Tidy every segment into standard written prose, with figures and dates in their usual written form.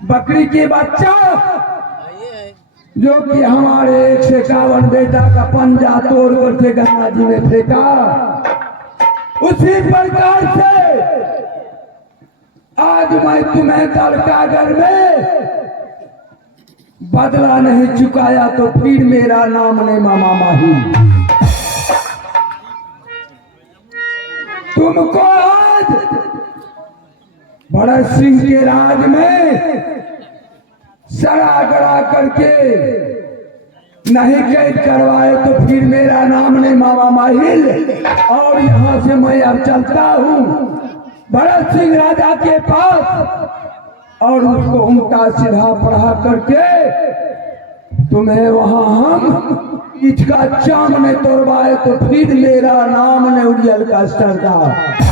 बकरी के बच्चा जो कि हमारे 151 बेटा का पंजा तोड़ करके गंगा जी में फेंका, उसी प्रकार से आज मैं तुम्हें तड़कागर में बदला नहीं चुकाया तो फिर मेरा नाम नहीं मामा माही। तुमको आज भरत सिंह के राज में सड़ा गड़ा करके नहीं कैद करवाए तो फिर मेरा नाम नहीं मामा माहिल। और यहाँ से मैं अब चलता हूँ भरत सिंह राजा के पास और उसको उल्टा सीधा पढ़ा करके तुम्हें वहां हम ईट का चाम ने तोड़वाए तो फिर मेरा नाम ने उड़ियल का सरदार।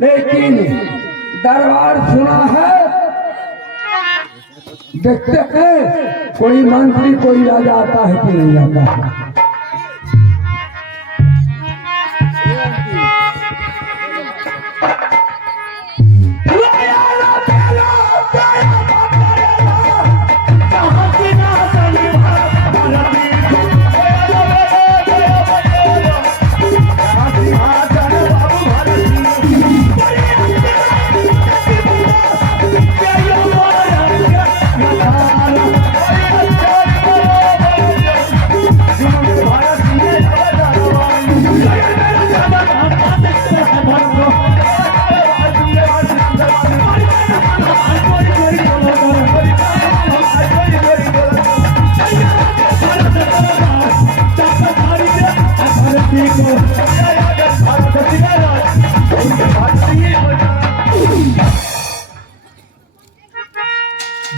लेकिन दरबार सुना है, देखते हैं कोई मंत्री कोई राजा आता है कि नहीं आता है।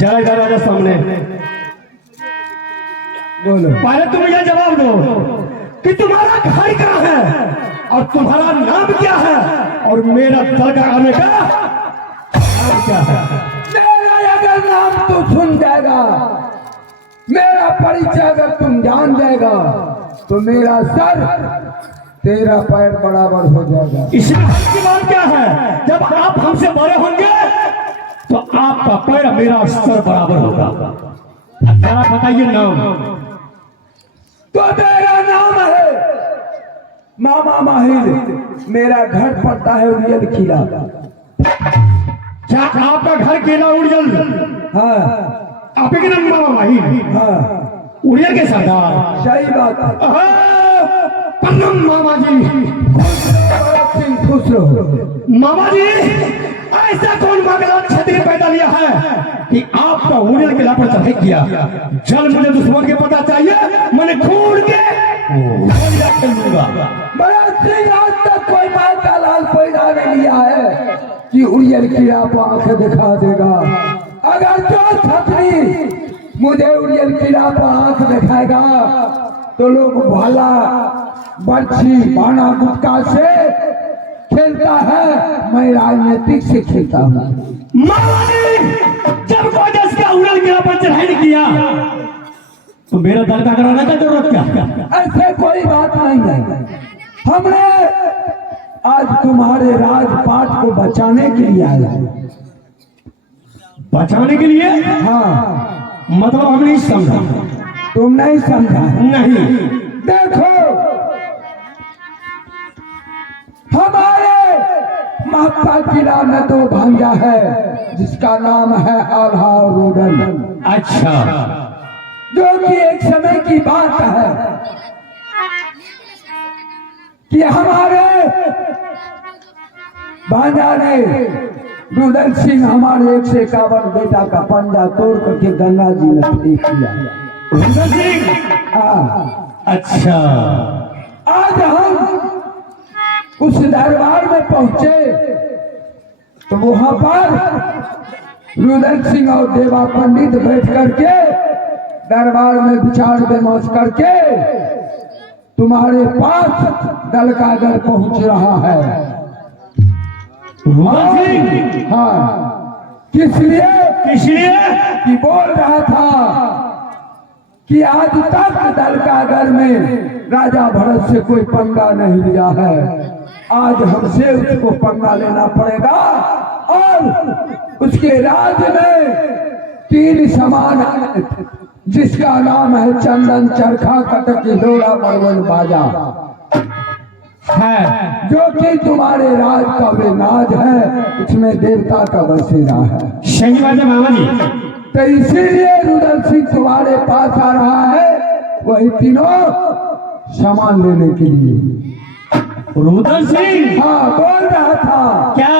जरा जरा सामने बोलो। पहले तुम यह जवाब दो कि तुम्हारा घर कहाँ है और तुम्हारा नाम क्या है और मेरा दरगाह आने का नाम क्या है। मेरा अगर नाम तू सुन जाएगा, मेरा परिचय अगर तुम जान जाएगा तो मेरा सर तेरा पैर बराबर हो जाएगा। इसमें की बात क्या है, जब आप हमसे बड़े होंगे तो आपका पैर मेरा सर बराबर होगा। जरा बताइए नाम। तो मेरा नाम है मामा माहिर, मेरा घर पड़ता है उड़ियल किला। क्या आपका घर किला उड़ियल? हाँ। आपके नाम मामा माहिर? हाँ। उड़ियल के सरदार? सही बात है। प्रणाम मामा जी। खुश रहो मामा जी। ऐसा कौन मंगला क्षत्रिय पैदा लिया है कि आपका उड़ियल किला पर चढ़ाई किया? जल मुझे दुश्मन के पता चाहिए, मैंने खून के आज तक कोई माँ का लाल पैदा नहीं लिया है कि उड़ियल किला पर आंख दिखा देगा। अगर जो छतरी मुझे उड़ियल किला पर आंख दिखाएगा तो लोग भाला बर्छी बाना गुटका से खेलता है, मैं राजनीतिक से खेलता हूँ। जब कोई देश का उड़ियल किला पर चढ़ाई नहीं किया तो मेरा दरगाह कराने का जरूरत क्या? ऐसे कोई बात नहीं है। हमने आज तुम्हारे राजपाट को बचाने के लिए आया है। बचाने के लिए? हाँ। मतलब हम नहीं समझा। तुम नहीं समझा? नहीं। देखो हमारे महत्ता किला में दो भांजा है जिसका नाम है alha और rudal। अच्छा। जो कि एक समय की बात है, कि हमारे भांजा ने रुदल सिंह हमारे 151 बेटा का पंजा तोड़ करके गंगा जी में फेंक दिया। रुदल सिंह? हाँ। अच्छा, आज हम उस दरबार में पहुंचे तो वहां पर रुदल सिंह और देवा पंडित बैठ करके दरबार में विचार विमर्श करके तुम्हारे पास दल का दल पहुंच रहा है। हाँ, किस लिए कि बोल रहा था कि आज तक दल का घर में राजा भरत से कोई पंगा नहीं लिया है, आज हमसे उसको पंगा लेना पड़ेगा और उसके राज में 3 समान जिसका नाम है चंदन, चरखा, कटक, लोरा, मरवल, बाजा है, जो कि तुम्हारे राज का वे नाज है, इसमें देवता का बसेरा है। सही बात है मामा जी। तो इसीलिए रुदल सिंह तुम्हारे पास आ रहा है, वही तीनों सामान लेने के लिए। रुदल सिंह? हाँ, बोल रहा था क्या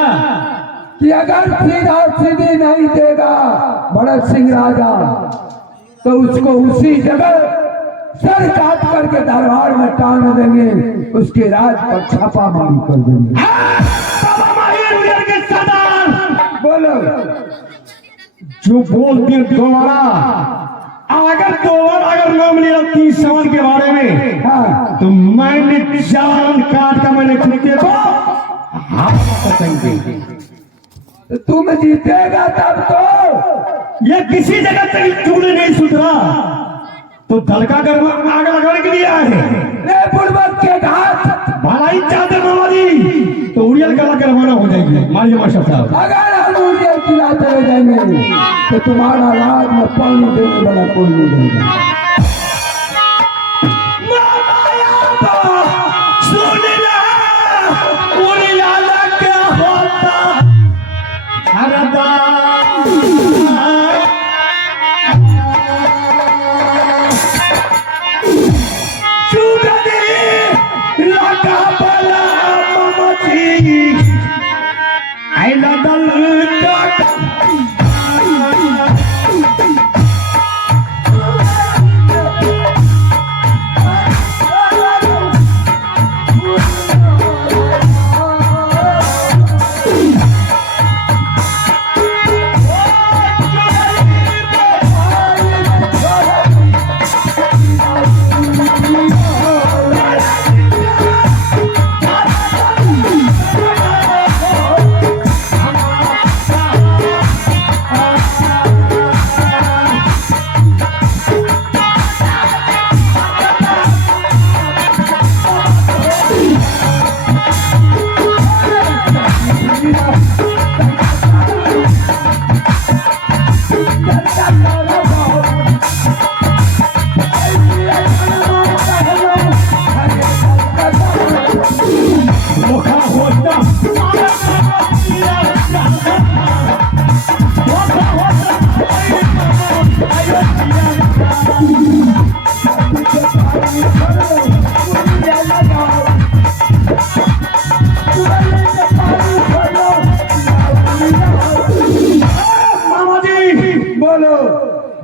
कि अगर सीधा सीधी नहीं देगा भरत सिंह राजा तो उसको उसी जगह सर काट करके दरबार में टांग देंगे, उसके राज पर छापा मारी कर देंगे। बोलो। जो बोलते दोबारा अगर नाम लिया 30 साल के बारे में, हाँ, तो मैंने जान काट का मैंने कुत्ते को हाथ पकड़ेंगे। तो तुम जीतेगा तब तो। ये किसी जगह तक चूड़े नहीं सुधरा तो दल का घर में आग लगाने के लिए आए हैं। पूर्वक के घाट भलाई चाहते मामा जी तो उड़ियल कला के रवाना हो जाएगी। मालिक मास्टर साहब, अगर हम उड़ियल किला चले जाएंगे तो तुम्हारा राज में पानी देने वाला कोई नहीं रहेगा।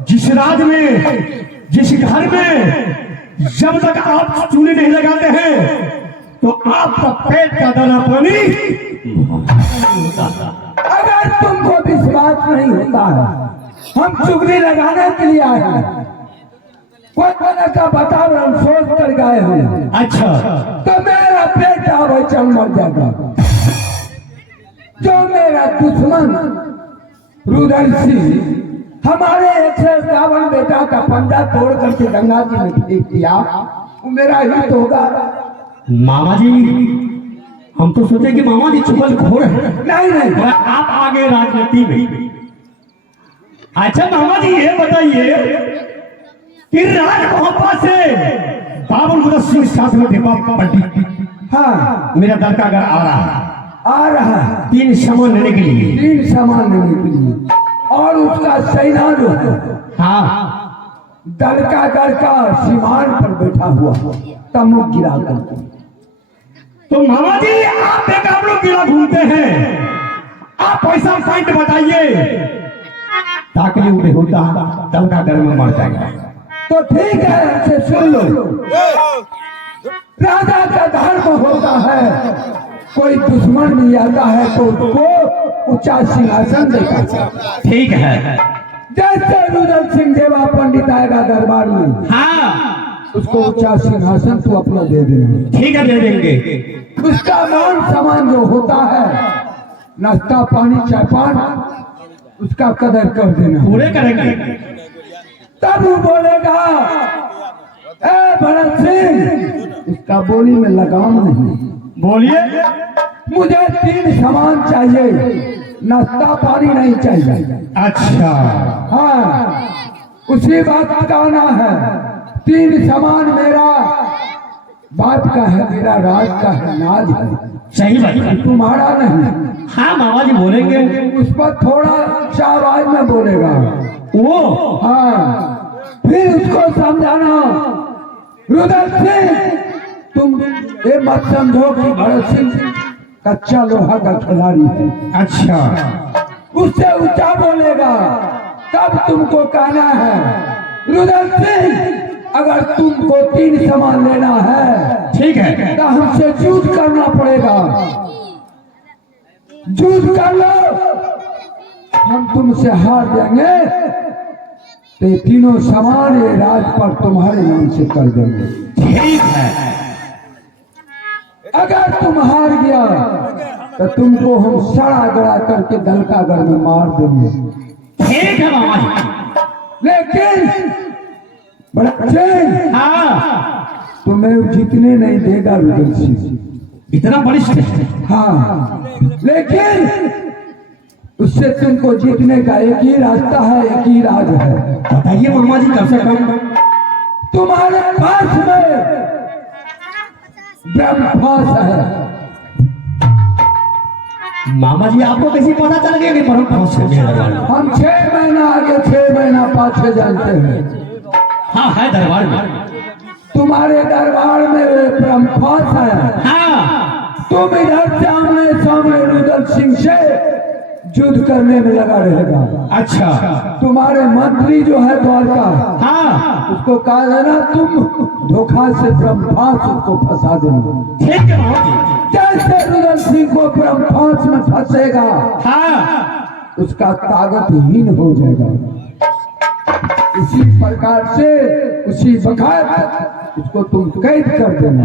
जिस राज में, जिस घर में जब तक आप चूल्हे नहीं लगाते हैं तो आपका पेट का दाना पानी। अगर तुमको विश्वास नहीं होता है, हम चुगली लगाने के लिए आए हैं, कोई तरह का वातावरण सोच कर गए हैं। अच्छा, तो मेरा बेटा वचन मर जाएगा। जो मेरा दुश्मन रुदल सिंह हमारे 151 बेटा का पंजा तोड़ करके गंगा जी में फेंक दिया, वो मेरा हित होगा। मामा जी, हम तो सोचे कि मामा जी चुगल खोर है। नहीं, आप आगे राजनीति में। अच्छा मामा जी, ये बताइए कि राजभोपा से बाबुल गुरु सिंह साथ में देवा पंडित, हाँ, मेरा दल का घर आ रहा है 3 सामान लेने के लिए। 3 सामान लेने के लिए, और उसका सेना जो है, हाँ, दल का घर का सीमान पर बैठा हुआ तमु गिरा करके। तो मामा जी आप बेकाबू किला घूमते हैं, आप पैसा पॉइंट बताइए ताकि वो बेहुदा दल का घर में मर जाएगा। तो ठीक है, हमसे सुन लो। राजा का धर्म होता है, कोई दुश्मन भी आता है तो उसको ऊंचा सिंहासन देता है। ठीक है, जैसे रुदल सिंह देवा पंडित आएगा दरबार में, हाँ उसको ऊंचा सिंहासन तू अपना दे देना। ठीक है, दे देंगे। उसका मान सम्मान जो होता है, नाश्ता पानी चाय पान, उसका कदर कर देना। पूरे करेंगे। तब वो बोलेगा ए भरत सिंह, उसका बोली में लगाम नहीं। बोलिए। मुझे 3 सामान चाहिए, नाश्ता पानी नहीं चाहिए। अच्छा, हाँ, उसी बात का आना है। 3 सामान मेरा बाप का है, मेरा राज का है, नाज है, सही बात है। तुम्हारा नहीं। हाँ मामा जी बोलेंगे। उस पर थोड़ा सा आवाज में बोलेगा वो। हाँ, फिर उसको समझाना रुदल सिंह, तुम ये मत समझो कि भरत सिंह कच्चा लोहा का खिलाड़ी है। अच्छा, उससे ऊंचा बोलेगा, तब तुमको कहना है रुदल सिंह, अगर तुमको 3 सामान लेना है, ठीक है, तो हमसे जूझ करना पड़ेगा। जूझ कर लो, हम तुमसे हार जाएंगे तो ये 3 सामान ये राज पर तुम्हारे नाम से कर देंगे। ठीक है। अगर तुम हार गया तो तुमको हम सड़ा गड़ा करके दलकागढ़ में मार देंगे। ठीक है मामा जी। लेकिन बड़ा चैन, हाँ, तुम्हें जीतने नहीं देगा रुदल सिंह। इतना बलिष्ठ है। हाँ, लेकिन उससे तुमको जीतने का एक ही रास्ता है, एक ही राज है। बताइए मामा जी, कम से कम। तुम्हारे पास में ब्रह्मपास है। मामा जी आपको कैसे पता चल गया कि ब्रह्मपास है मेरे दरबार में? हम 6 महीना आगे 6 महीना पाछे जानते हैं। हाँ है दरबार में। तुम्हारे दरबार में ब्रह्मपास है। हाँ, तुम इधर सामने सामने रुदल सिंह से युद्ध करने में लगा रहेगा। अच्छा, तुम्हारे मंत्री जो है द्वारका, हाँ, उसको कहा देना तुम धोखा से ब्रह्मपास उसको फंसा देना। ठीक है मामा जी। जैसे रुदल सिंह को ब्रह्मपास में फंसेगा, हाँ, उसका ताकतहीन हो जाएगा। इसी प्रकार से उसी वक्त उसको तुम कैद कर देना।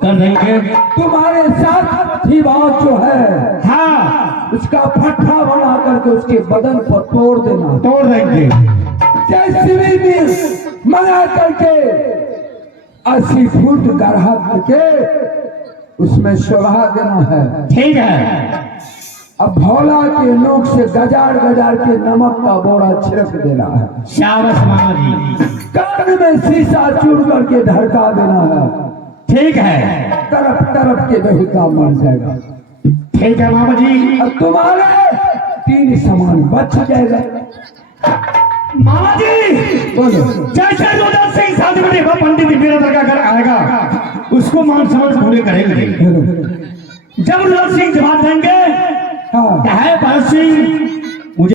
कर देंगे। तुम्हारे साथ ही बात जो है, हाँ, उसका फट्टा बना करके उसके बदन पर तोड़ देना। तोड़ देंगे। जैसे भी मंगा करके 80 फुट गढ़ा करके उसमें शोभा देना है। ठीक है। अब भोला के नोक से गजार गजार के नमक का बोरा छिड़क देना है। शाबाश मामा जी। कान में शीशा चूर करके धड़का देना है। ठीक है। तरफ तरफ के बेहुदा मर जाएगा। ठीक है मामा जी। अब तुम्हारे 3 सामान बच जाएगा। मामा जी बोलो। जैसे रुदल सिंह साथ में देखो पंडित मेरा लड़का घर आएगा, उसको मान समझ पूरे करेंगे। जब रुदल सिंह जवाब देंगे, हाँ, है भरत सिंह